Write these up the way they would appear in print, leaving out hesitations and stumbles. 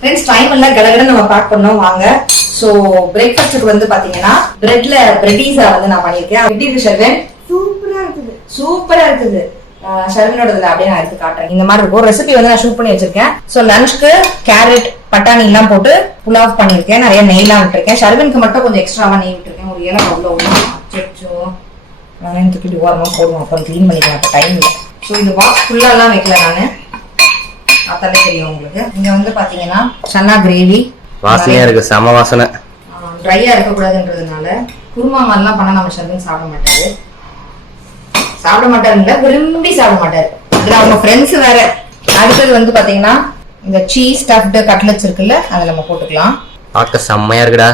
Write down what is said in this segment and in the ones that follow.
Friends time இல்ல கடகட நம்ம பேக் பண்ணோம் வாங்க. சோ பிரேக்ஃபாஸ்ட்க்கு வந்து பாத்தீங்கன்னா பிரெட்ல பிரெட்டீஸா வந்து நான் பண்ணிருக்கேன். எப்படி இருக்கு ஷர்வன்? சூப்பரா இருக்குது. சூப்பரா இருக்குது. ஷர்வனோடதுல அப்படியே நான் எடுத்து காட்டுறேன். இந்த மாதிரி இருக்கும். ரெசிபி வந்து நான் ஷூட் பண்ணி வச்சிருக்கேன். சோ லஞ்ச்க்கு கேரட் பட்டாணி எல்லாம் போட்டு புலாவ் பண்ணிருக்கேன். நிறைய நெய்லாம் விட்டுருக்கேன். ஷர்வனுக்கு மட்டும் கொஞ்சம் எக்ஸ்ட்ராவா நெய் விட்டுருக்கேன். ஒரு ஏலம் அவ்வளோ அச்சோ நான் தூக்கிட்டு ஓரமா போடுவோம். அப்புறம் கிளீன் பண்ணிக்கலாம். அப்ப டைம் இல்லை. ஸோ இந்த பாக்ஸ் ஃபுல்லா எல்லாம் வைக்கல நானு. அதாலே தெரியும் உங்களுக்கு. இங்க வந்து பாத்தீங்கன்னா சன்னா கிரேவி வாசனையா இருக்கு. சம வாசனை. ட்ரையா இருக்க கூடாதுன்றதுனால குருமா மாதிரிலாம் பண்ணா நம்ம ஷர்வன் சாப்பிட மாட்டாரு. விரும்பி சாப்பிட மாட்டாரு. அதுல அவங்க ஃப்ரெண்ட்ஸ் வேற. அடுத்தது வந்து பாத்தீங்கன்னா இந்த சீஸ் ஸ்டஃப்டு கட்லெட்ஸ் இருக்குல்ல அதை நம்ம போட்டுக்கலாம். பார்க்க செம்மையா இருக்குடா.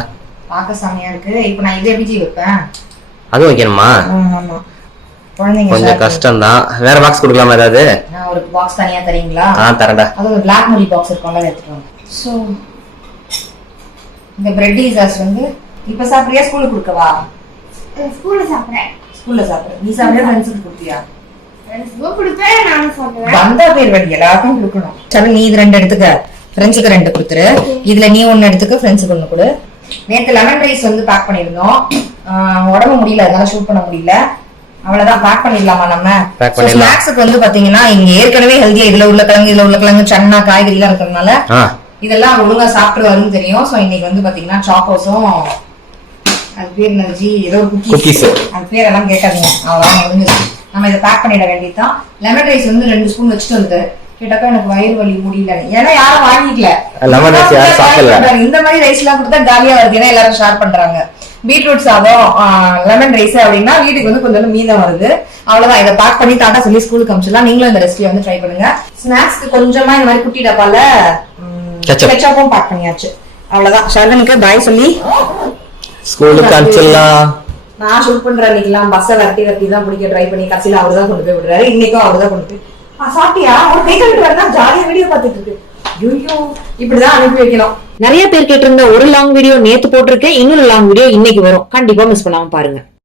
பார்க்க செம்மையா இருக்கு. இப்போ நான் இதை எப்படி வைப்பேன்? அது வைக்கணுமா? ஆமா குழந்தைங்க கொஞ்சம் கஷ்டம் தான். வேற பாக்ஸ் கொடுக்கலாமா ஏதாவது? நான் ஒரு பாக்ஸ் தனியா தரீங்களா? தரேன்டா. அது ஒரு பிளாக் மூடி பாக்ஸ் இருக்கும்ல எடுத்துக்கோங்க. சோ இந்த பிரெட் ஈசாஸ் வந்து இப்ப சாப்பிடுறியா ஸ்கூலுக்கு கொடுக்கவா? ஸ்கூல்ல சாப்பிடுறேன். ஸ்கூல்ல சாப்பிடுற. நீ சாப்பிடுறியா ஃப்ரெண்ட்ஸ்க்கு கொடுத்தியா? ஃப்ரெண்ட்ஸ்க்கு கொடுப்பேன், நானும் சாப்பிடுவேன். வந்தா பேர் வழி எல்லாருக்கும் கொடுக்கணும். சரி நீ இது 2 எடுத்துக்க, ஃப்ரெண்ட்ஸ்க்கு 2 கொடுத்துரு. இதுல நீ 1 எடுத்துக்க, ஃப்ரெண்ட்ஸ்க்கு 1 கொடு. நேத்து லெமன் ரைஸ் வந்து பேக் பண்ணிருந்தோம். உடம்பு முடியல அதனால ஷூட் பண்ண முடியல. அவ்வளவுதான். பேக் பண்ணிடலாமா நம்ம? ஸ்நாக்ஸுக்கு வந்து பாத்தீங்கன்னா இங்க ஏற்கனவே ஹெல்தியா இதுல உள்ள கிழங்கு சன்னா காய்கறி எல்லாம் இருக்கிறதுனால இதெல்லாம் ஒழுங்கா சாப்பிடுவாருன்னு தெரியும். சோ இன்னைக்கு வந்து பாத்தீங்கன்னா சாக்கோஸும் அது பேர் என்னது ஏதோ குக்கீஸ், அது பேர் எல்லாம் கேட்காதீங்க. அவ்வளவுதான் முடிஞ்சிருச்சு. நம்ம இதை பேக் பண்ணிட வேண்டியதுதான். லெமன் ரைஸ் வந்து 2 ஸ்பூன் வச்சுட்டு வந்துட்டாரு. கேட்டாக்கா எனக்கு வயிறு வலி முடியல. ஏன்னா யாரும் வாங்கிக்கல. இந்த மாதிரி ரைஸ் எல்லாம் கொடுத்தா காலியா வருது. ஏன்னா எல்லாரும் ஷேர் பண்றாங்க. பீட்ரூட் சாதம் லெமன் ரைஸ் அப்படின்னா வீட்டுக்கு வந்து கொஞ்சம் மீதம் வருது. அவ்வளவுதான். இதை பேக் பண்ணி தாத்தா சொல்லி ஸ்கூலுக்கு அனுப்பிச்சிடலாம். நீங்களும் இந்த ரெசிபியை வந்து ட்ரை பண்ணுங்க. ஸ்நாக்ஸ்க்கு கொஞ்சமா இந்த மாதிரி குட்டி டப்பால கெச்சப்பும் பேக் பண்ணியாச்சு. அவ்வளவுதான். ஷர்வனுக்கு பாய் சொல்லி ஸ்கூலுக்கு அனுப்பிச்சிடலாம். நான் ஷூட் பண்ற அன்னைக்கெல்லாம் பஸ்ஸை வரட்டி தான் பிடிக்க ட்ரை பண்ணி கடைசியில அவருதான் கொண்டு போய் விடுறாரு. இன்னைக்கும் அவருதான் கொண்டு போய் சாப்பிட்டியா ஒரு கை கழுவிட்டு வரலாம். ஜாலியா வீடியோ பார்த்துட்டு இருக்கு. ஐயோ இப்படிதான் அனுப்பி வைக்கணும். நிறைய பேர் கேட்டிருந்த ஒரு லாங் வீடியோ நேத்து போட்டிருக்கேன். இன்னொரு லாங் வீடியோ இன்னைக்கு வரும். கண்டிப்பா மிஸ் பண்ணாம பாருங்க.